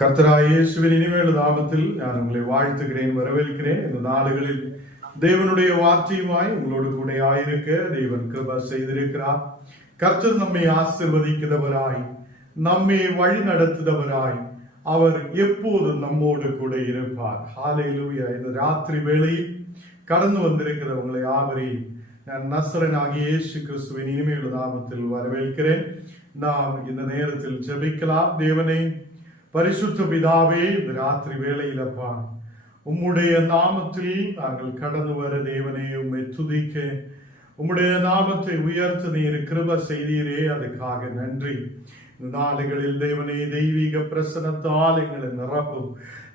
கர்த்தராகிய இயேசுவின் இனிமேல் நாமத்தில் நான் உங்களை வாழ்த்துகிறேன், வரவேற்கிறேன். இந்த நாடுகளில் தேவனுடைய வார்த்தையுமாய் உங்களோடு கூட ஆயிருக்க தேவன் கிருபை செய்திருக்கிறார். கர்த்தர் நம்மை ஆசீர்வதிக்கிறவராய், நம்மை வழி நடத்துகிறவராய், அவர் எப்போதும் நம்மோடு கூட இருப்பார். ஹல்லேலூயா. இந்த ராத்திரி வேளையில் கடந்து வந்திருக்கிற உங்களை யாவரையும் நான் நசரேயனாகிய இயேசு கிறிஸ்துவின் இனிமேல் நாமத்தில் வரவேற்கிறேன். நாம் இந்த நேரத்தில் ஜெபிக்கலாம். தேவனே, பரிசுத்த பிதாவே, இந்த ராத்திரி வேளையில் அப்பா உம்முடைய நாமத்தில் நாங்கள் கடந்து வர தேவனே உம்மை துதிக்க, உம்முடைய நாமத்தை உயர்த்த நீர் கிருபை செய்தீரே, அதுக்காக நன்றி. இந்த நாடுகளில் தேவனே தெய்வீக பிரசன்னத்தால் எங்களை நிரப்பும்,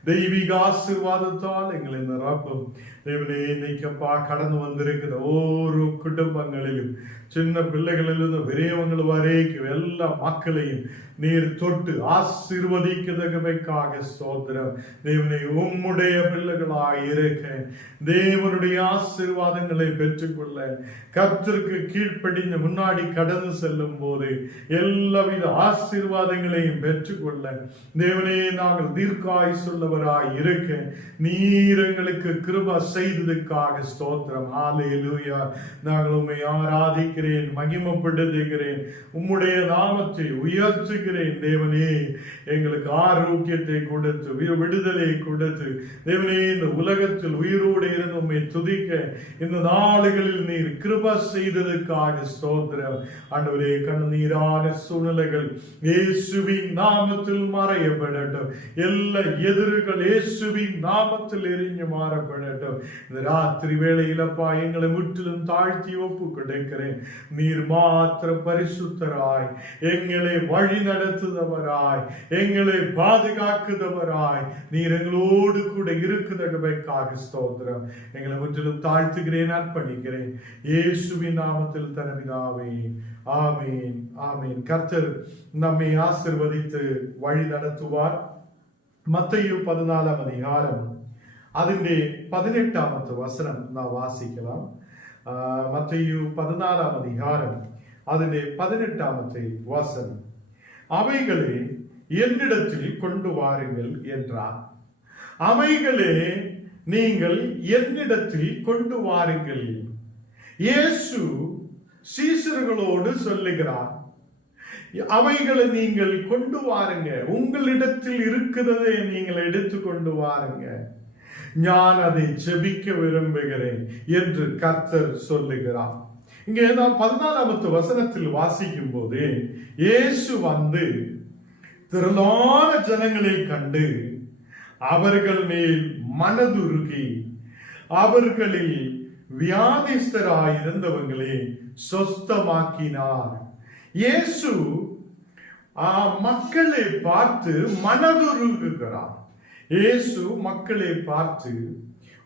தெய்வீக ஆசீர்வாதத்தால் எங்களை நிரப்பும். தேவனே, இன்னைக்கப்பா கடந்து வந்திருக்கிற ஒவ்வொரு குடும்பங்களிலும் சின்ன பிள்ளைகளிலிருந்து பெரியவங்கள் வரைக்கும் எல்லா மக்களையும் நீர் தொட்டு ஆசீர்வதிக்கிறதுக்காக ஸ்தோத்திரம். தேவனே, உம்முடைய பிள்ளைகளாய் இருக்க தேவனுடைய ஆசீர்வாதங்களை பெற்றுக்கொள்ள, கர்த்தருக்கு கீழ்ப்படிந்து முன்னாடி கடந்து செல்லும் போது எல்லாவித ஆசீர்வாதங்களையும் பெற்றுக்கொள்ள தேவனே நாங்கள் தீர்க்காயுள்ளவராய் இருக்க நீர் எங்களுக்கு கிருபை செய்ததுக்காக ஸ்தோத்திரம். ஹல்லேலூயா. நாங்கள் உம்மை ஆராதிக்கிறேன், மகிமைப்படுத்துகிறேன், உம்முடைய நாமத்தை உயர்த்துகிறேன். தேவனே, எங்களுக்கு ஆரோக்கியத்தை கொடுத்து விடுதலை கொடுத்து தேவனே இந்த உலகத்தில் உயிரோடு இருந்து உம்மை துதிக்க இந்த நாடுகளில் நீர் கிருபை செய்ததுக்காக ஸ்தோத்திரம். ஆண்டவரே, கண்ணீரான சூழ்நிலைகள் இயேசுவின் நாமத்தில் மறையப்படட்டும். எல்லா எதிர்கள் இயேசுவின் நாமத்தில் எரிஞ்சு மாறப்படட்டும். இந்த ராத்திரி வேளையிலப்பா எங்களை முற்றிலும் தாழ்த்தி ஒப்பு கொடுக்கிறேன். நீர் மாத்திரம் பரிசுத்தராய், எங்களை வழி நடத்துதவராய், எங்களை பாதுகாக்குதவராய் நீர் எங்களோடு கூட இருக்குதற்காக ஸ்தோத்திரம். எங்களை முற்றிலும் தாழ்த்துகிறேன், அர்ப்பணிக்கிறேன் இயேசுவின் நாமத்தில் தனபிதாவே, ஆமீன், ஆமீன். கர்த்தர் நம்மை ஆசீர்வதித்து வழி நடத்துவார். மத்தேயு 14 அதிகாரம் അതിന്റെ 18ാമത്തെ വചനം നാം വാസിக்கலாம். മത്തയ്യു 14 அதிகாரம் അതിന്റെ 18ാമത്തെ வசனம். அவைகளை என்னிடத்தில் கொண்டு வாருங்கள் என்றார். அவைகளை நீங்கள் என்னிடத்தில் கொண்டு வாருங்கள். இயேசு சீஷர்களோடு சொல்லுகிறார், அவைகளை நீங்கள் கொண்டு வாருங்க, உங்களிடத்தில் இருக்கிறதை நீங்கள் எடுத்து கொண்டு வாருங்க, நான் அதை ஜெபிக்க விரும்புகிறேன் என்று கர்த்தர் சொல்லுகிறார். இங்கே நாம் 14வது வசனத்தில் வாசிக்கும் போது இயேசு வந்து திரளான ஜனங்களை கண்டு அவர்கள் மேல் மனதுருகி அவர்களில் வியாதிஸ்தராயிருந்தவங்களை சொஸ்தமாக்கினார். இயேசு மக்களை பார்த்து மனதுருகுகிறார். இயேசு மக்களை பார்த்து,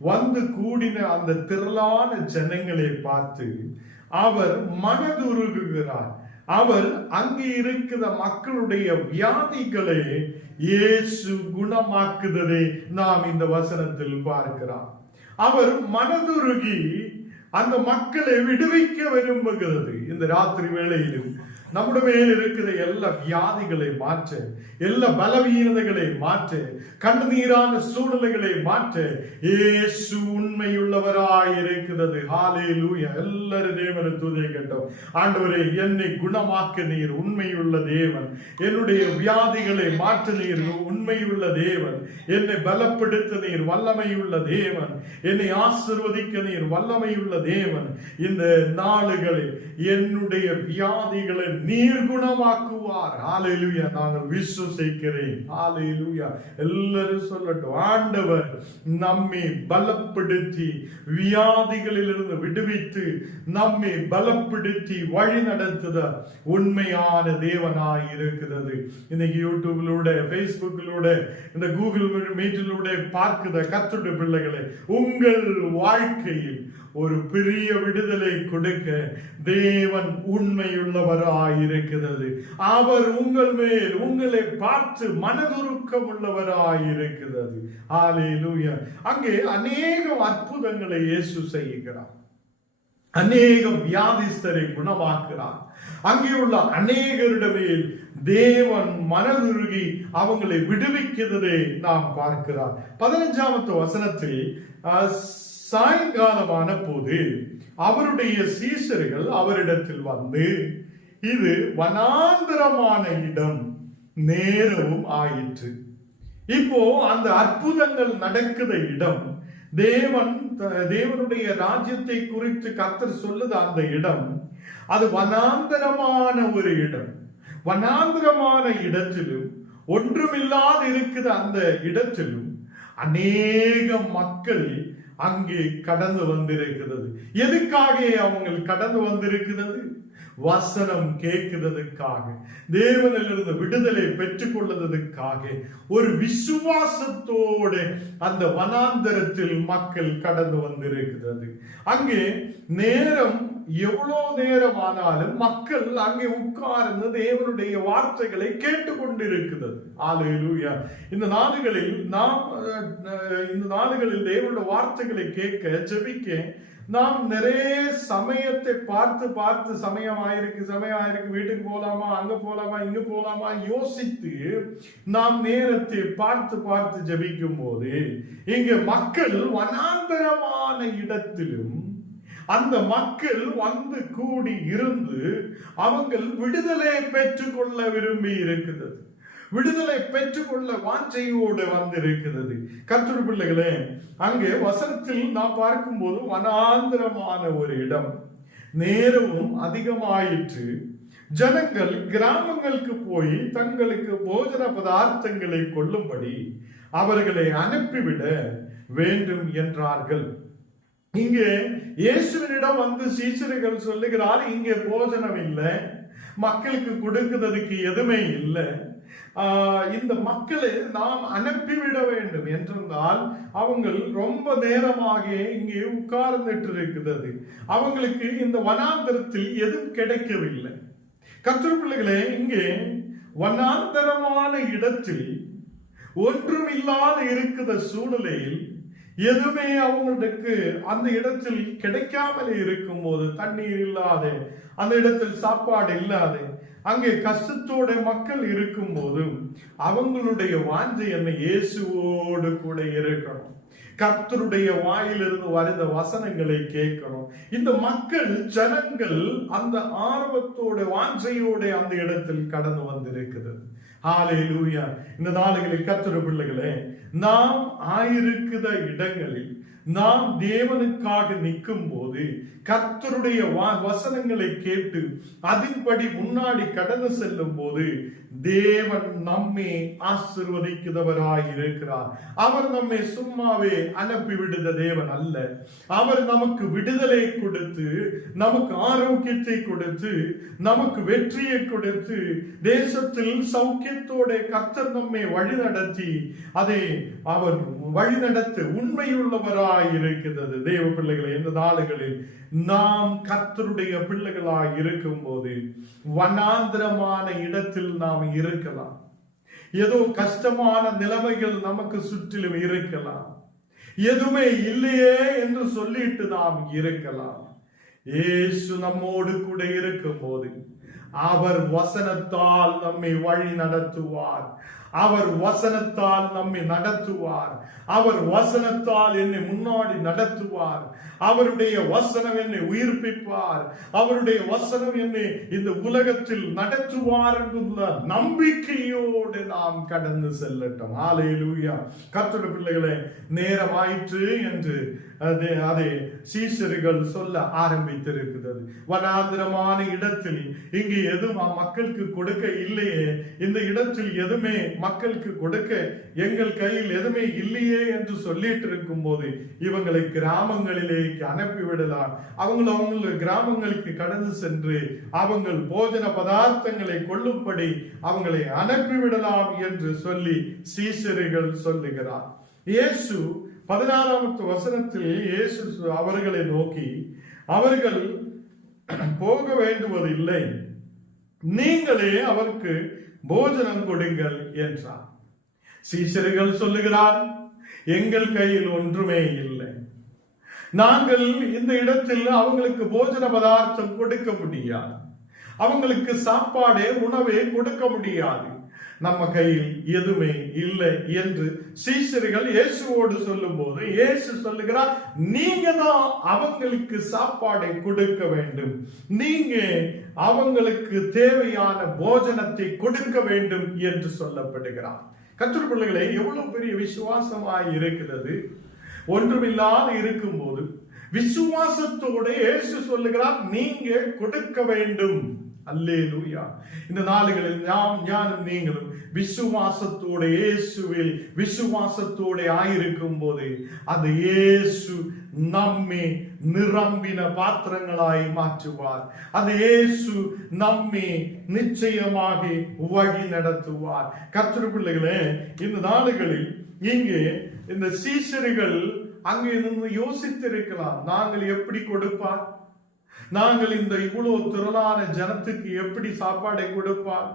வந்து கூடின அந்த திரளான ஜனங்களை பார்த்து அவர் மனதுருகுகிறார். அவர் அங்கே இருக்கிற மக்களுடைய வியாதிகளை இயேசு குணமாக்குவதை நாம் இந்த வசனத்தில் பார்க்கிறோம். அவர் மனதுருகி அந்த மக்களை விடுவிக்க விரும்புகிறது. இந்த ராத்திரி வேளையிலும் நம்முடைய மேல் இருக்கிற எல்லா வியாதிகளை மாற்ற, எல்லா பலவீனதைகளை மாற்ற, கண்ணீரான சூழ்நிலைகளை மாற்ற இயேசு உண்மையுள்ளவராய் இருக்கிறது. ஹல்லேலூயா. எல்லாரும் தேவனை துதிக்கட்டும். ஆண்டவரே, என்னை குணமாக்க நீர் உண்மையுள்ள தேவன், என்னுடைய வியாதிகளை மாற்ற நீர் உண்மையுள்ள தேவன், என்னை பலப்படுத்த நீர் வல்லமையுள்ள தேவன், என்னை ஆசீர்வதிக்க நீர் வல்லமையுள்ள தேவன். இந்த நாளுகளில் என்னுடைய வியாதிகளை நீர் குணமாக்குவார். ஹல்லேலூயா. நாங்கள் விசுவசிக்கிறேன். ஹல்லேலூயா. எல்லாரும் சொல்லட்டும், ஆண்டவர் நம்மை பலப்படுத்தி வியாதிகளிலிருந்து விடுவித்து நம்மை பலப்படுத்தி வழி நடத்துத உண்மையான தேவனாய் இருக்கிறது. இன்னைக்கு யூடியூபிலூட, பேஸ்புக்கிலூட, இந்த கூகுள் மீட்டிலூட பார்க்கிற கர்த்தருடைய பிள்ளைகளை, உங்கள் வாழ்க்கையில் ஒரு பெரிய விடுதலை கொடுக்க தேவன் உண்மையுள்ளவராயிருக்கிறது. அவர் உங்கள் மேல் உங்களை பார்த்து மனதுருக்கம் உள்ளவராயிருக்கிறது. ஹல்லேலூயா. அங்கே அநேக அற்புதங்களை இயேசு செய்கிறார். அநேக வியாதிஸ்தரை குணமாக்குறார். அங்கே உள்ள அநேகரிடமே தேவன் மனதுருகி அவங்களை விடுவிக்கிறதை நாம் பார்க்கிறார். 15வது வசனத்தில் சாயங்காலமான போது அவருடைய சீஷர்கள் அவரிடத்தில் வந்து, இது வனாந்தரமான இடம், நேரமும் ஆயிற்று. இப்போ அந்த அற்புதங்கள் நடக்கிற இடம், தேவனுடைய ராஜ்யத்தை குறித்து கர்த்தர் சொல்லுது அந்த இடம், அது வனாந்தரமான ஒரு இடம். வனாந்தரமான இடத்திலும் ஒன்றுமில்லாது இருக்கிற அந்த இடத்திலும் அநேக மக்கள் அங்கே கடந்து வந்திருக்கிறது. எதுக்காக அவங்க கடந்து வந்திருக்கிறது? வசனம் கேட்கிறதுக்காக, தேவனிலிருந்து விடுதலை பெற்றுக் கொள்வதற்காக ஒரு விசுவாசத்தோடு அந்த வனாந்தரத்தில் மக்கள் கடந்து வந்திருக்கிறது. அங்கே நேரம் எவ்வளவு நேரம் ஆனாலும் மக்கள் அங்கே உட்கார்ந்து தேவனுடைய வார்த்தைகளை கேட்டுக்கொண்டிருக்கிறது. அல்லேலூயா. இந்த நாடுகளில் தேவனுடைய வார்த்தைகளை கேட்க, ஜெபிக்க நாம் நிறைய சமயத்தை பார்த்து சமயம் ஆயிருக்கு, வீட்டுக்கு போலாமா, அங்க போலாமா, இங்க போலாமா யோசித்து நாம் நேரத்தை பார்த்து ஜெபிக்கும் போது, இங்க மக்கள் வனாந்தரமான இடத்திலும் அந்த மக்கள் வந்து கூடி இருந்து அவங்கள் விடுதலை பெற்றுக்கொள்ள விரும்பி இருக்கிறது. விடுதலை பெற்றுக்கொள்ள வாஞ்சையோடு வந்திருக்கிறது. கர்த்தருடைய பிள்ளைகளே, அங்கே வசனத்தில் நாம் பார்க்கும் போது வனாந்தரமான ஒரு இடம், நேரமும் அதிகமாயிற்று. ஜனங்கள் கிராமங்களுக்கு போய் தங்களுக்கு போஜன பதார்த்தங்களை கொள்ளும்படி அவர்களை அனுப்பிவிட வேண்டும் என்றார்கள். இங்கே இயேசுவினிடம் வந்து சீஷர்கள் சொல்லுகிறார், இங்கே போஜனம் இல்லை, மக்களுக்கு கொடுக்கிறதுக்கு எதுவுமே இல்லை, இந்த மக்களை நாம் அனுப்பிவிட வேண்டும் என்றால் அவங்க ரொம்ப நேரமாக இங்கே உட்கார்ந்துட்டு இருக்கிறது. அவங்களுக்கு இந்த வனாந்தரத்தில் எதுவும் கிடைக்கவில்லை. கர்த்தருடைய பிள்ளைகளே, இங்கே வனாந்தரமான இடத்தில் ஒன்றுமில்லாத இருக்கிற சூழ்நிலையில் எதுவுமே அவங்களுக்கு அந்த இடத்தில் கிடைக்காமலே இருக்கும் போது, தண்ணீர் இல்லாத அந்த இடத்தில் சாப்பாடு இல்லாத அங்கே கஷ்டத்தோட மக்கள் இருக்கும் போதும் அவங்களுடைய வாஞ்சை என்ன? இயேசுவோடு கூட இருக்கணும், கர்த்தருடைய வாயிலிருந்து வருத வசனங்களை கேட்கணும். இந்த மக்கள் ஜனங்கள் அந்த ஆர்வத்தோட வாஞ்சையோட அந்த இடத்தில் கடந்து வந்திருக்கிறது. ஹல்லேலூயா. இந்த நாளுகளில் கர்த்தருடைய பிள்ளைகளே, நாம் ஆயிருக்கிற இடங்களில் நாம் தேவனுக்காக நிற்கும் போது கர்த்தருடைய வசனங்களை கேட்டு அதன்படி முன்னாடி கடந்து செல்லும் போது தேவன் நம்மை ஆசீர்வதிக்கிறவராய் இருக்கிறார். அவர் நம்மை சும்மாவே அனுப்பிவிடுத தேவன் அல்ல. அவர் நமக்கு விடுதலை கொடுத்து, நமக்கு ஆரோக்கியத்தை கொடுத்து, நமக்கு வெற்றியை கொடுத்து, தேசத்தில் சௌக்கியத்தோட கர்த்தர் நம்மை வழிநடத்தி அதை அவர் வழிநடத்த உண்மையுள்ளவராய் இருக்கிறது. தேவ பிள்ளைகளை, இந்த நாளுகளில் நாம் கர்த்தருடைய பிள்ளைகளாய் இருக்கும் போது வனாந்திரமான இடத்தில் நாம் இருக்கலாம். ஏதோ கஷ்டமான நிலைமைகள் நமக்கு சுற்றிலும் இருக்கலாம். எதுவுமே இல்லையே என்று சொல்லிட்டு நாம் இருக்கலாம். இயேசு நம்மோடு கூட இருக்கும் போது அவர் வசனத்தால் நம்மை வழி நடத்துவார். அவர் வசனத்தால் நம்மை நடத்துவார். அவர் வசனத்தால் என்னை முன்னாடி நடத்துவார். அவருடைய வசனம் என்னை உயிர்ப்பிப்பார். அவருடைய வசனம் என்னை இந்த உலகத்தில் நடத்துவார் என்கிற நம்பிக்கையோடு நாம் கடந்து செல்லட்டும். ஹல்லேலூயா. கர்த்தருடைய பிள்ளைகளே, நேரம் ஆயிற்று என்று அதை சீஷர்கள் சொல்ல ஆரம்பித்திருக்கிறது. வனாந்திரமான இடத்தில் இங்கு எதுவும் மக்களுக்கு கொடுக்க இல்லையே, இந்த இடத்தில் எதுவுமே மக்களுக்கு கொடுக்க எங்கள் கையில் எதுவுமே இல்லையே என்று சொல்லிட்டு இருக்கும் போது இவங்களை கிராமங்களிலே அனுப்பிவிடலாம். அவங்க கிராமங்களுக்கு கடந்து சென்று அவங்கள் போஜன பதார்த்தங்களை கொள்ளும்படி அவங்களை அனுப்பிவிடலாம் என்று சொல்லி சீஷர்கள் சொல்லுகிறார். இயேசு 16வது வசனத்தில் இயேசு அவர்களை நோக்கி, அவர்கள் போக வேண்டுவதில்லை, நீங்களே அவருக்கு போஜனம் கொடுங்கள் என்றார். சீஷர்கள் சொல்லுகிறார், எங்கள் கையில் ஒன்றுமே இல்லை, நாங்கள் இந்த இடத்தில் அவங்களுக்கு போஜன பதார்த்தம் கொடுக்க முடியாது, அவங்களுக்கு சாப்பாடே உணவே கொடுக்க முடியாது, நம்ம கையில் எதுவுமே இல்லை என்று சீஷர்கள் இயேசுவோடு சொல்லும் போது இயேசு சொல்லுகிறார், நீங்க தான் அவங்களுக்கு சாப்பாடை கொடுக்க வேண்டும், நீங்க அவங்களுக்கு தேவையான போஜனத்தை கொடுக்க வேண்டும் என்று சொல்லப்படுகிறார். கர்த்தர் பிள்ளைகளே, எவ்வளவு பெரிய விசுவாசமாய் இருக்கிறது. ஒன்றுமில்லாத இருக்கும் போது விசுவாசத்தோடு இயேசு சொல்லுகிறார், நீங்க கொடுக்க வேண்டும். அல்லேலூயா. இந்த நாளுகளில் ஞானம் நீங்களும் விசுவாசத்தோட இயேசுவில் விசுவாசத்தோட ஆயிருக்கும் போது அது இயேசு நம்மை நிரம்பின பாத்திரங்களாய் மாற்றுவார். அது இயேசு நம்மை நிச்சயமாக வழி நடத்துவார். கர்த்தர் பிள்ளைகளே, இந்த நாளுகளில் இங்கே இந்த சீஷர்கள் அங்கே இருந்து யோசித்திருக்கலாம், நாங்கள் எப்படி கொடுப்பார், நாங்கள் இந்த இவ்வளவு திரளான ஜனத்துக்கு எப்படி சாப்பாடை கொடுப்பார்,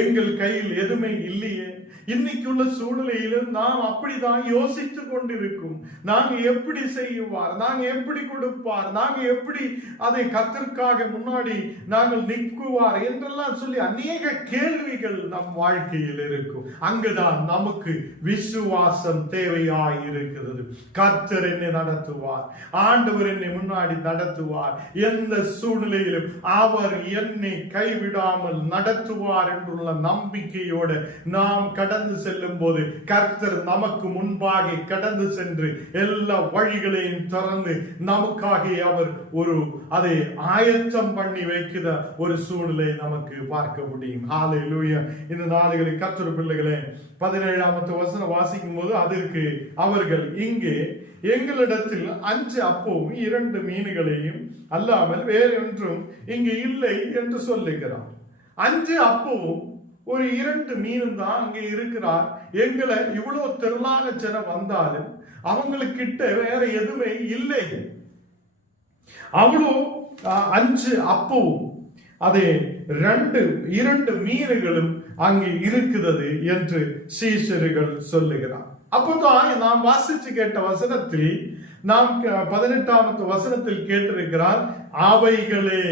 எங்கள் கையில் எதுவுமே இல்லையே. இன்னைக்குள்ள சூழ்நிலையிலும் நாம் அப்படிதான் யோசித்து கொண்டிருக்கும். நாங்க எப்படி செய்வார், நாங்க எப்படி கொடுப்பார், நாங்க எப்படி அதை கர்த்தருக்காக முன்னாடி நாங்கள் நிற்குவார் என்றெல்லாம் சொல்லி அநேக கேள்விகள் நம் வாழ்க்கையில் இருக்கும். அங்குதான் நமக்கு விசுவாசம் தேவையாய் இருக்கிறது. கர்த்தர் என்னை நடத்துவார், ஆண்டவர் என்னை முன்னாடி நடத்துவார், எந்த சூழ்நிலையிலும் அவர் என்னை கைவிடாமல் நடத்துவார் என்றுள்ள நம்பிக்கையோடு நாம் கடந்து செல்லும் போது கர்த்தர் நமக்கு முன்பாக கடந்து சென்று எல்லா வழிகளையும் திறந்து நமக்காக அவர் அதை ஆயத்தம் பண்ணி வைக்கிற ஒரு சூழ்நிலை நமக்கு பார்க்க முடியும். ஹல்லேலூயா. இந்த நாளுகளில் கர்த்தர் பிள்ளைகளே, 17ஆம் வசனம் வாசிக்கும் போது அதற்கு அவர்கள், இங்கே எங்களிடத்தில் 5 அப்பமும் 2 மீன்களையும் அல்லாமல் வேறொன்றும் இங்கு இல்லை என்று சொல்லுகிறார். 5 அப்பமும் ஒரு 2 மீனும் தான் அங்கே இருக்கிறார். எங்களை இவ்வளவு திரளான ஜனம் வந்தாலும் அவங்களுக்கிட்ட வேற எதுவுமே இல்லை. அவ்வளோ 5 அப்பவும் அதே 2 மீன்களும் அங்கே இருக்கிறது என்று சீஷர்கள் சொல்லுகிறார். அப்போதான் நாம் வாசிச்சு கேட்ட வசனத்தில் நாம் 18ஆம் வசனத்தில் கேட்டிருக்கிறார், அவைகளே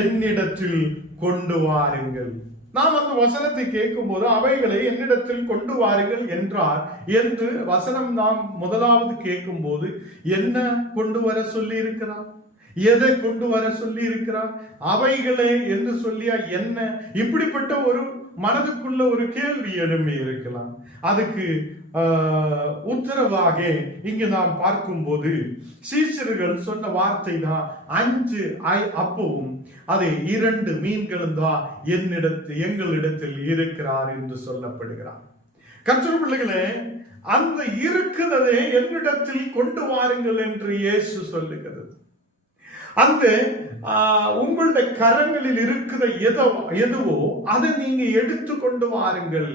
என்னிடத்தில் கொண்டு வாருங்கள். நாம் அந்த வசனத்தை கேட்கும் போது அவைகளை என்னிடத்தில் கொண்டு வாருங்கள் என்றார் என்று வசனம் நாம் முதலாவது கேட்கும் போது என்ன கொண்டு வர சொல்லி இருக்கிறார், எதை கொண்டு வர சொல்லி இருக்கிறார், அவைகளே என்று சொல்லியா என்ன? இப்படிப்பட்ட ஒரு மனதுக்குள்ள ஒரு கேள்வி எழும்பி இருக்கலாம். அதுக்கு உத்தரவாக இங்கு நாம் பார்க்கும் போது சீஷர்கள் சொன்ன வார்த்தை தான் 5 அப்பவும் அதை 2 மீன்களும் தான் எங்களிடத்தில் இருக்கிறார் என்று சொல்லப்படுகிறார். கர்த்தர் பிள்ளைகளே, அந்த இருக்கிறதே என்னிடத்தில் கொண்டு வாருங்கள் என்று இயேசு சொல்லுகிறது. அந்த உங்களுடைய கரங்களில் இருக்கிற எதுவோ அதை நீங்க எடுத்து கொண்டு வாருங்கள்,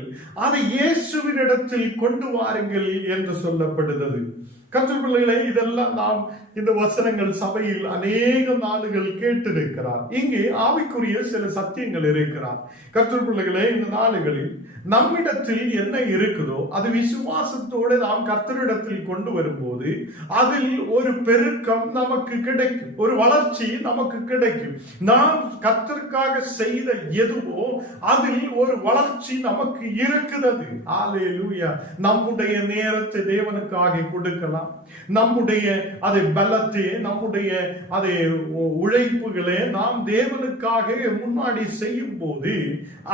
அதை இயேசுவினிடத்தில் கொண்டு வாருங்கள் என்று சொல்லப்படுகிறது. கர்த்தர் பிள்ளைகளே, இதெல்லாம் நாம் இந்த வசனங்கள் சபையில் அநேக நாடுகள் கேட்டிருக்கிறார். இங்கே ஆவிக்குரிய சில சத்தியங்கள் இருக்கிறார். கர்த்தர் பிள்ளைகளே, இந்த நாடுகளில் நம்மிடத்தில் என்ன இருக்குதோ அது விசுவாசத்தோடு நாம் கர்த்தரிடத்தில் கொண்டு வரும்போது அதில் ஒரு பெருக்கம் நமக்கு கிடைக்கும், ஒரு வளர்ச்சி நமக்கு கிடைக்கும். நாம் கர்த்தருக்காக செய்த எதுவோ அதில் ஒரு வளர்ச்சி நமக்கு இருக்கிறது. ஹல்லேலூயா. நம்முடைய நேரத்தை தேவனுக்காக கொடுக்கலாம், நம்முடைய அதை பலத்தை, நம்முடைய அதை உழைப்புகளை நாம் தேவனுக்காக முன்னாடி செய்யும் போது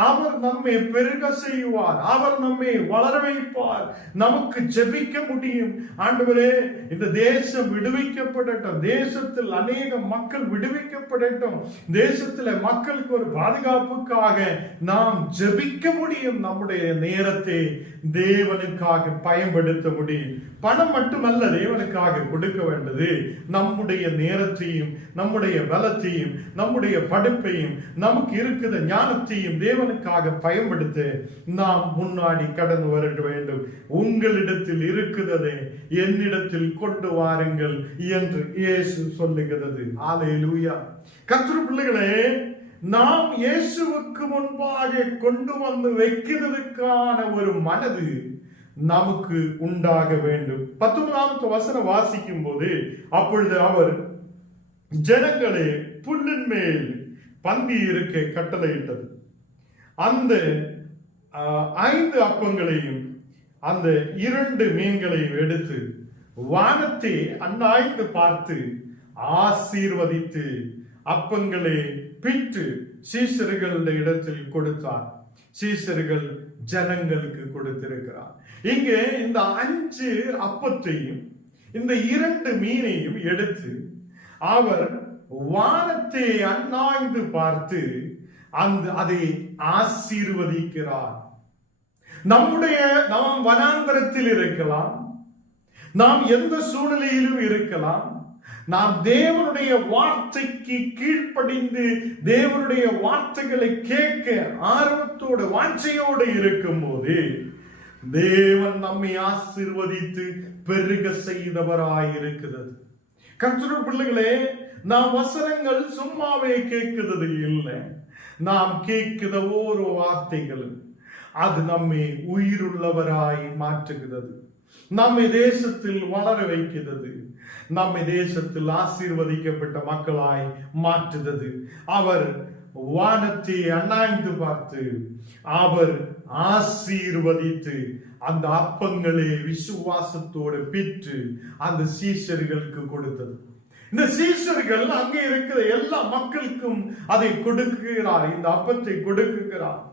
அவர் நம்மை பெருக செய்வார், அவர் நம்மை வளர வைப்பார், நமக்கு ஜெபிக்க முடியும். ஆண்டவரே, இந்த தேசம் விடுவிக்கப்படட்டும், தேசத்தில் அநேக மக்கள் விடுவிக்கப்படட்டும், தேசத்தில் மக்களுக்கு ஒரு பாதுகாப்புக்காக நாம் ஜெபிக்க முடியும். நம்முடைய நேரத்தை தேவனுக்காக பயன்படுத்த முடியும். பணம் மட்டுமல்ல தேவனுக்காக கொடுக்க வேண்டியது, நம்முடைய நேரத்தையும் நம்முடைய பலத்தையும் நம்முடைய படிப்பையும் நமக்கு இருக்கிற ஞானத்தையும் தேவனுக்காக பயன்படுத்த நாம் முன்னாடி கடந்து வர வேண்டும். உங்களிடத்தில் இருக்கிறதே என்னிடத்தில் கொண்டு வாருங்கள் என்று இயேசு சொல்லுகிறது. ஹல்லேலூயா. கர்த்தர் பிள்ளைகளே, நாம் இயேசுவுக்கு முன்பாக கொண்டு வந்து வைக்கிறதுக்கான ஒரு மனது நமக்கு உண்டாக வேண்டும். 19வது வசனம் வாசிக்கும் போது, அப்பொழுது அவர் ஜனங்களே புல்லின் மேல் பந்தி இருக்க கட்டளையிட்டது. அந்த 5 அப்பங்களையும் அந்த 2 மீன்களையும் எடுத்து வானத்தை அண்ணாய்ந்து பார்த்து ஆசீர்வதித்து அப்பங்களை பிட்டு சீஷர்களுடைய இடத்தில் கொடுத்தார். சீஷர்கள் ஜனங்களுக்கு கொடுத்திருக்கிறார். இங்கே இந்த 5 அப்பத்தையும் இந்த 2 மீனையும் எடுத்து அவர் வானத்தை அண்ணாய்ந்து பார்த்து அதை ஆசீர்வதிக்கிறார். நாம் வனாந்தரத்தில் இருக்கலாம், நாம் எந்த சூழ்நிலையிலும் இருக்கலாம், நாம் தேவனுடைய வார்த்தைக்கு கீழ்ப்படிந்து தேவனுடைய வார்த்தைகளை கேட்க ஆர்வத்தோடு வாஞ்சையோடு இருக்கும் போது தேவன் நம்மை ஆசீர்வதித்து பெருக செய்தவராயிருக்கிறது. கர்த்தருடைய பிள்ளைகளே, நாம் வசனங்கள் சும்மாவே கேட்கிறது இல்லை. நாம் கேட்கிற ஒரு வார்த்தைகள் அது நம்மை உயிருள்ளவராய் மாற்றுகிறது, நம்மை தேசத்தில் வளர வைக்கிறது, நம்மை தேசத்தில் ஆசீர்வதிக்கப்பட்ட மக்களாய் மாற்றுகிறது. அவர் வானத்தை அண்ணாய்ந்து பார்த்து அவர் ஆசீர்வதித்து அந்த அப்பங்களை விசுவாசத்தோடு பிற்று அந்த சீஷர்களுக்கு கொடுத்தது. இந்த சீஷர்கள் அங்கே இருக்கிற எல்லா மக்களுக்கும் அதை கொடுக்கிறார், இந்த அப்பத்தை கொடுக்கிறார்.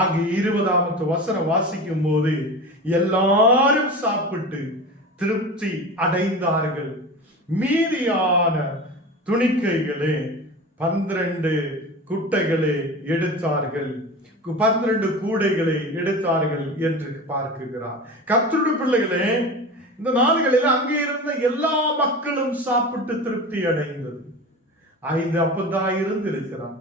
அங்கே 20வது வசனம் வாசிக்கும் போது எல்லாரும் சாப்பிட்டு திருப்தி அடைந்தார்கள். மீதியான துணிக்கைகளே 12 குட்டைகளை எடுத்தார்கள், 12 கூடைகளை எடுத்தார்கள் என்று பார்க்கிறார். கர்த்தருடைய பிள்ளைகளே, இந்த நாடுகளில் அங்கே இருந்த எல்லா மக்களும் சாப்பிட்டு திருப்தி அடைந்தது. 5 அப்பந்தான் இருந்திருக்கிறார்,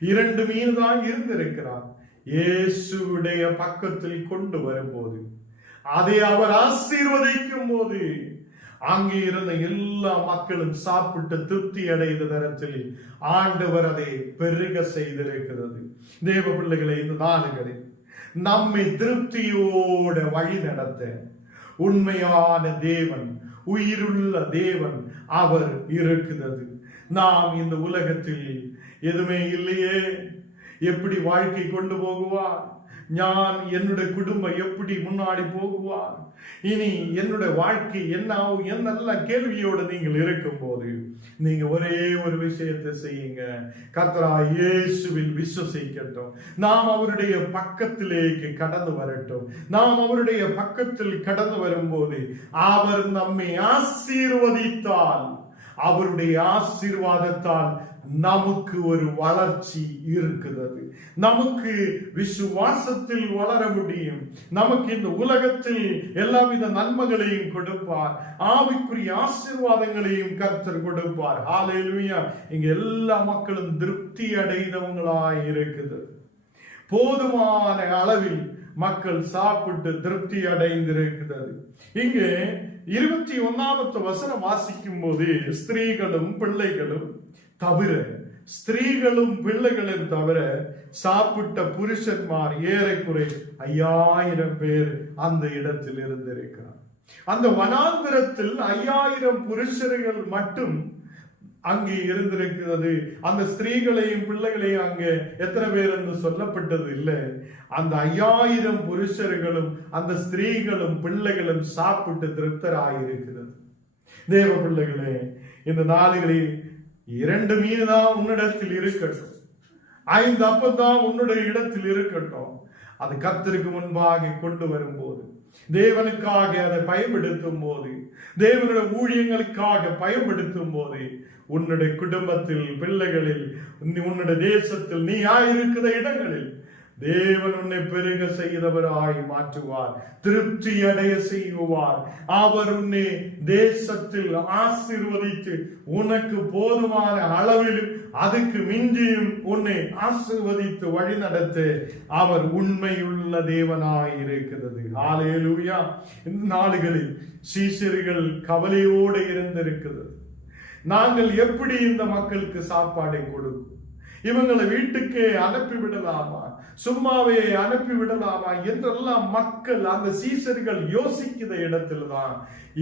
2 மீன் தான் இருந்திருக்கிறார். இயேசுடைய பக்கத்தில் கொண்டு வரும்போது, அதை அவர் ஆசீர்வதிக்கும் போது அங்கே இருந்த எல்லா மக்களும் சாப்பிட்டு திருப்தி அடைந்த நேரத்தில் ஆண்டவர் அதை பெருக செய்திருக்கிறது. தேவ பிள்ளைகளை, இந்த நாடுகளில் நம்மை திருப்தியோட வழி நடத்த உண்மையான தேவன், உயிருள்ள தேவன் அவர் இருக்கிறது. நாம் இந்த உலகத்தில் எதுவுமே இல்லையே, எப்படி வாழ்க்கை கொண்டு போகுவார், நான் என்னுடைய குடும்பம் எப்படி முன்னாடி போகுவார், இனி என்னுடைய வாழ்க்கை என்ன ஆகும் என்னெல்லாம் கேள்வியோடு நீங்கள் இருக்கும் போது நீங்க ஒரே ஒரு விஷயத்தை செய்யுங்க. கர்த்தராகிய இயேசுவில் விசுவசிக்கட்டும். நாம் அவருடைய பக்கத்திலேக்கு கடந்து வரட்டும். நாம் அவருடைய பக்கத்தில் கடந்து வரும்போது அவர் நம்மை ஆசீர்வதித்தால், அவருடைய ஆசீர்வாதத்தால் நமக்கு ஒரு வளர்ச்சி இருக்கிறது. நமக்கு விசுவாசத்தில் வளர முடியும். நமக்கு இந்த உலகத்தில் எல்லாவித நன்மைகளையும் கொடுப்பார், ஆவிக்குரிய ஆசீர்வாதங்களையும் கர்த்தர் கொடுப்பார். ஹல்லேலூயா. இங்க எல்லா மக்களும் திருப்தி அடைந்தவங்களாய் இருக்குது. போதுமான அளவில் மக்கள் சாப்பிட்டு திருப்தி அடைந்திருக்கிறது. இங்கே 21வது வசனம் வாசிக்கும் போது ஸ்திரீகளும் பிள்ளைகளும் தவிர, ஸ்திரீகளும் பிள்ளைகளும் தவிர சாப்பிட்ட புருஷன்மார் ஏறக்குறை 5000 பேர் அந்த இடத்தில் இருந்திருக்கிறார். அந்த வனாந்திரத்தில் 5000 புருஷர்கள் மட்டும் அங்கே இருந்திருக்கிறது. அந்த ஸ்திரீகளையும் பிள்ளைகளையும் அங்கே எத்தனை பேர் என்று சொல்லப்பட்டது இல்லை. அந்த 5000 புருஷர்களும் அந்த ஸ்திரீகளும் பிள்ளைகளும் சாப்பிட்டு திருப்தராயிருக்கிறது. தேவ பிள்ளைகளே, இந்த நாடுகளில் 2 மீன் தான் உன்னிடத்தில் இருக்கட்டும், 5 அப்பம் தான் உன்னுடைய இடத்தில் இருக்கட்டும். அது கர்த்தருக்கு முன்பாக கொண்டு வரும்போது, தேவனுக்காக அதை பயன்படுத்தும் போது, தேவனுடைய ஊழியங்களுக்காக பயன்படுத்தும் போது, உன்னுடைய குடும்பத்தில், பிள்ளைகளில், உன்னுடைய தேசத்தில், நீ ஆயிருக்கிற இடங்களில் தேவன் உன்னை பெருக செய்தவராய் மாற்றுவார், திருப்தி அடைய செய்வார். அவர் உன்னை தேசத்தில் ஆசீர்வதித்து உனக்கு போதுமான அளவில் அதுக்கு மிஞ்சியும் உன்னை ஆசீர்வதித்து வழி நடத்த அவர் உண்மையுள்ள தேவனாய் இருக்கிறது. ஹல்லேலூயா. இந்த நாடுகளில் சீஷர்கள் கவலையோடு இருந்திருக்கிறது. நாங்கள் எப்படி இந்த மக்களுக்கு சாப்பாடை கொடுக்கும், இவங்களை வீட்டுக்கே அனுப்பி விடலாமா, சும்மாவே அனுப்பி விடலாமா என்றெல்லாம் மக்கள், அந்த சீசர்கள் யோசிக்கிற இடத்துலதான்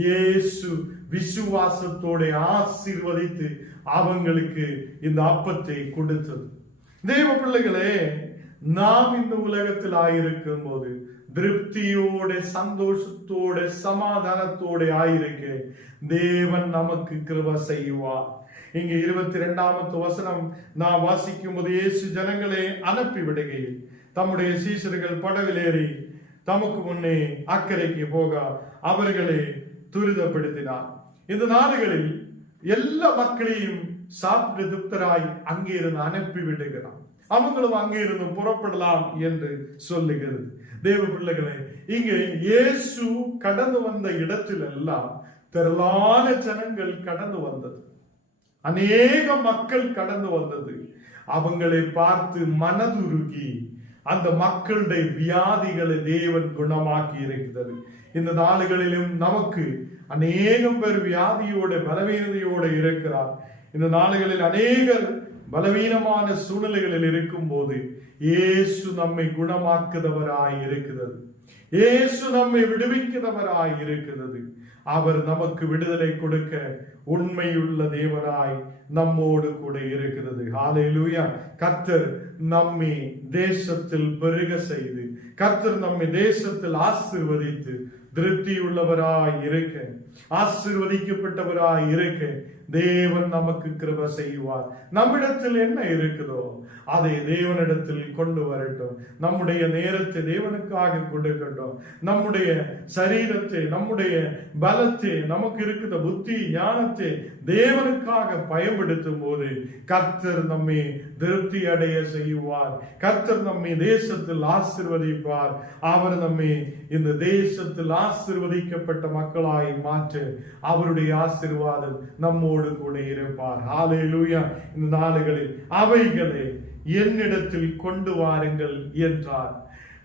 இயேசு விசுவாசத்தோட ஆசீர்வதித்து அவங்களுக்கு இந்த அப்பத்தை கொடுத்தது. தேவ பிள்ளைகளே, நாம் இந்த உலகத்தில் ஆயிருக்கும் போது திருப்தியோட, சந்தோஷத்தோட, சமாதானத்தோட ஆயிருக்க தேவன் நமக்கு கிருபை செய்வார். இங்க 22வது வசனம் நான் வாசிக்கும் போது, இயேசு ஜனங்களை அனுப்பி விடுகையில் தம்முடைய சீசர்கள் படவிலேறி தமக்கு முன்னே அக்கறைக்கு போக அவர்களை துரிதப்படுத்தினார். இந்த நாடுகளில் எல்லா மக்களையும் சாப்பிட்டு திருப்தராய் அங்கே இருந்து அனுப்பி விடுகிறார். அவங்களும் அங்கே இருந்து புறப்படலாம் என்று சொல்லுகிறது. தேவ பிள்ளைகளே, இங்கே இயேசு கடந்து வந்த இடத்தில் எல்லாம் திரளான ஜனங்கள் கடந்து வந்தது, அநேக மக்கள் கடந்து வந்தது. அவங்களை பார்த்து மனதுருகி அந்த மக்களுடைய வியாதிகளை தேவன் குணமாக்கி இருக்கிறது. இந்த நாடுகளிலும் நமக்கு அநேகம் பேர் வியாதியோட, பலவீனதையோட இருக்கிறார். இந்த நாடுகளில் அநேகர் பலவீனமான சூழ்நிலைகளில் இருக்கும் போது இயேசு நம்மை குணமாக்குதவராய் இருக்கிறது. இயேசு நம்மை விடுவிக்கிறவராய் இருக்கிறது. அவர் நமக்கு விடுதலை கொடுக்க உண்மையுள்ள தேவனாய் நம்மோடு கூட இருக்கிறது. ஹல்லேலூயா. கர்த்தர் நம்மை தேசத்தில் பெருக செய்து, கர்த்தர் நம்மை தேசத்தில் ஆசீர்வதித்து திருப்தியுள்ளவராய் இருக்க, ஆசீர்வதிக்கப்பட்டவராய் இருக்க தேவன் நமக்கு கிருபை செய்வார். நம்மிடத்தில் என்ன இருக்குதோ அதை தேவனிடத்தில் கொண்டு வரட்டும். நம்முடைய நேரத்தை தேவனுக்காக கொடுக்கட்டும். நம்முடைய சரீரத்தை, நம்முடைய பலத்தை, நமக்கு இருக்கிற புத்தி ஞானத்தை தேவனுக்காக பயன்படுத்தும் போது கர்த்தர் நம்மை திருப்தி அடைய செய்வார். கர்த்தர் நம்மை தேசத்தில் ஆசீர்வதிப்பார். அவர் நம்மை இந்த தேசத்தில் ஆசீர்வதிக்கப்பட்ட மக்களாய் மாற்ற அவருடைய ஆசீர்வாதம் நம்மோடு கூட இருப்பார். ஹல்லேலூயா. இந்த நாடுகளில் அவைகளை என்னிடத்தில் கொண்டு வாருங்கள் என்றார்.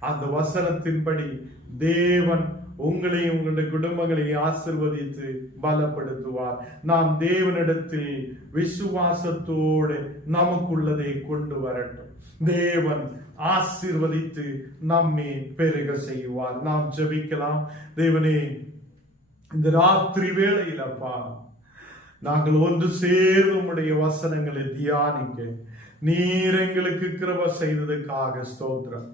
அந்த வசனத்தின்படி தேவன் உங்களையும் உங்களுடைய குடும்பங்களையும் ஆசீர்வதித்து பலப்படுத்துவார். நாம் தேவனிடத்தில் விசுவாசத்தோடு நமக்குள்ளதை கொண்டு வரட்டும். தேவன் ஆசீர்வதித்து நம்மை பெருக செய்வார். நாம் ஜெபிக்கலாம். தேவனே, இந்த ராத்திரி வேளையில் அப்பா, நாங்கள் ஒன்று சேர்ந்து உம்முடைய வசனங்களை தியானிக்க நீர் எங்களுக்கு கிருபை செய்ததுக்காக ஸ்தோத்திரம்.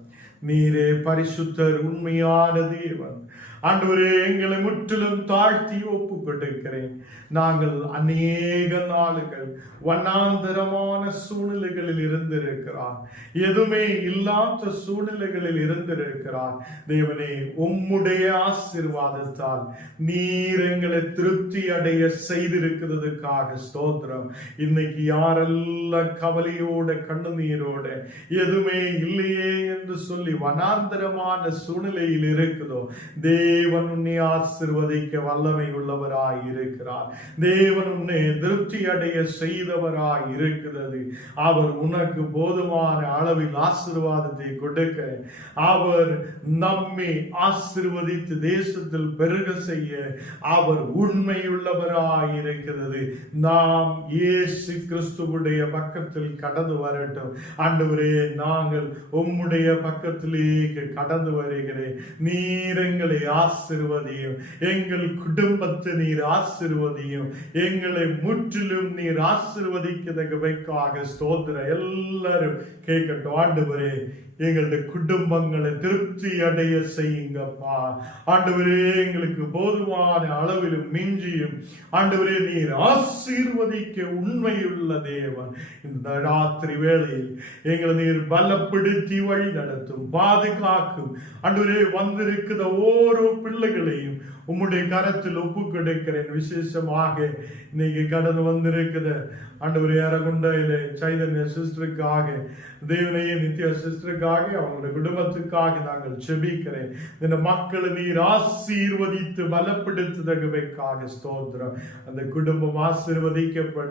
நீரே பரிசுத்தர், உண்மையான தேவன். ஆண்டவரே, எங்களை முற்றிலும் தாழ்த்தி ஒப்பு கொடுக்கிறேன். நாங்கள் அநேக நாளுகள் வண்ணாந்தரமான சூழ்நிலைகளில் இருந்திருக்கிறார், எதுவுமே இல்லாத சூழ்நிலைகளில் இருந்திருக்கிறார். தேவனே, உம்முடைய ஆசீர்வாதத்தால் நீர் எங்களை திருப்தி அடைய செய்திருக்கிறதுக்காக ஸ்தோத்திரம். இன்னைக்கு யாரெல்லாம் கவலையோட, கண்ணுநீரோட, எதுவுமே இல்லையே என்று சொல்லி வனாந்தரமான சூழ்நிலையில் இருக்குதோ, தேவன் உன்னை ஆசீர்வதிக்க வல்லமை உள்ளவராய் இருக்கிறார். தேவன் உன்னை திருப்தி அடைய செய்தவராய் இருக்கிறது. அவர் உனக்கு போதுமான அளவில் ஆசீர்வாதத்தை கொடுக்க, அவர் நம்மை ஆசீர்வதித்து தேசத்தில் பெருக செய்ய அவர் உண்மையுள்ளவராய் இருக்கிறது. நாம் இயேசு கிறிஸ்துவுடைய பக்கத்தில் கடந்து வரட்டும். ஆண்டவரே, நாங்கள் உம்முடைய பக்கத்திலேயே கடந்து வருகிறேன். நீர் எங்களை ஆசீர்வதியும், எங்கள் குடும்பத்தை நீர் ஆசீர்வதியும், எங்களை முற்றிலும் நீர் ஆசீர்வதிக்கிறதுக்காக ஸ்தோத்திரம். எல்லாரும் கேட்கட்டும். ஆண்டவரே, எங்களுடைய குடும்பங்களை திருப்தி அடைய செய்யுங்கப்பா. ஆண்டவரே, எங்களுக்கு போதுமான அளவிலும் மிஞ்சியும் ஆண்டவரே நீர் ஆசீர்வதிக்க உண்மையுள்ள தேவன். இந்த ராத்திரி வேளையில் எங்களை நீர் பலப்படுத்தி வழி நடத்தும், பாதுகாக்கும். ஆண்டவரே, வந்திருக்கிற ஓரோ பிள்ளைகளையும் உம்முடைய கரத்தில் ஒப்பு கொடுக்கிறேன். விசேஷமாக இன்னைக்கு கடந்து வந்திருக்கிற ஆண்டவரே அரகுண்டையில சைதன்ய சிஸ்டருக்காக, தேவனையே நித்யா சிஸ்டருக்காக, அவங்களுடைய குடும்பத்துக்காக நாங்கள் செபிக்கிறேன். இந்த மக்களை நீர் ஆசீர்வதித்து பலப்படுத்துவதற்காக ஸ்தோத்திரம். அந்த குடும்பம் ஆசீர்வதிக்கப்பட,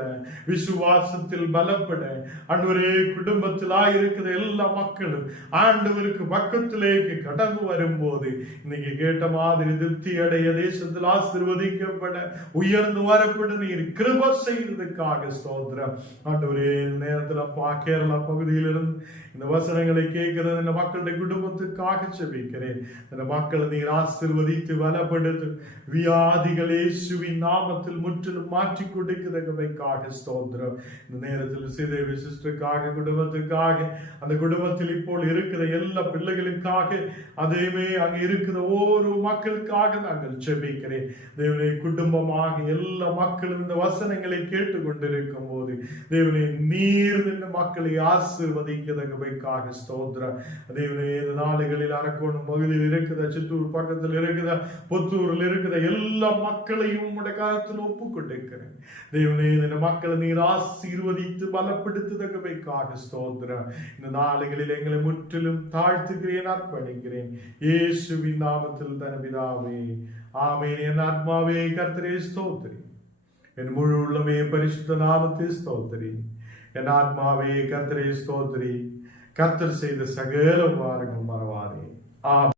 விசுவாசத்தில் பலப்பட, ஆண்டவரே குடும்பத்தில் இருக்கிற எல்லா மக்களும் ஆண்டவருக்கு பக்கத்திலேக்கு கடந்து வரும்போது இன்னைக்கு கேட்ட மாதிரி திருப்தி அடைய எங்களுடைய தேசத்தில் ஆசீர்வதிக்கப்பட உயர்ந்து வரப்பட நீர் கிருபை செய்ததுக்காக ஸ்தோத்திரம். ஆண்டவரே, இந்த நேரத்தில் அப்பா கேரளா பகுதியிலிருந்து இந்த வசனங்களை கேட்கிறது இந்த மக்களுடைய குடும்பத்துக்காக செபிக்கிறேன். இந்த மக்களை நீர் ஆசீர்வதித்து பலப்படுத்து, வியாதிகள் இயேசுவின் நாமத்தில் முற்றிலும் மாற்றி கொடுக்கிறதுக்காக ஸ்தோத்திரம். இந்த நேரத்தில் ஸ்ரீதேவி சிஸ்டருக்காக, குடும்பத்துக்காக, அந்த குடும்பத்தில் இப்போ இருக்கிற எல்லா பிள்ளைகளுக்காக, அதேமே அங்கே இருக்கிற ஒவ்வொரு மக்களுக்காக நாங்கள் செபிக்கிறேன். தேவனே, குடும்பமாக எல்லா மக்களும் இந்த வசனங்களை கேட்டுக்கொண்டிருக்கும் போது தேவனே, நீர் இந்த மக்களை ஆசீர்வதிக்கிறதுக்காக ஸ்தோத்திரம். தேவனே, இந்த நாடுகளில் அரக்கோணம் பகுதியில் இருக்கிற, சித்தூர் பக்கத்தில் இருக்கிற, புத்தூரில் இருக்கிற எல்லா மக்களையும் உடைய காலத்தில் ஒப்புக்கொண்டிருக்கிறேன். தேவனே, இந்த மக்களை நீர் ஆசீர்வதித்து பலப்படுத்துவதற்காக ஸ்தோத்திரம். இந்த நாடுகளில் எங்களை முற்றிலும் தாழ்த்துகிறேன், அர்ப்பணிக்கிறேன். இயேசுவின் நாமத்தில் தன் பிதாவே, ஆமென். என் ஆத்மாவே கர்த்தரே ஸ்தோத்திரி, என் முழு உள்ளமே பரிசுத்த நாமத்தை ஸ்தோத்திரி. என் ஆத்மாவே கர்த்தரே ஸ்தோத்திரி, கர்த்தர் செய்த சகல உபகாரங்கள் மறவாதே. ஆமென்.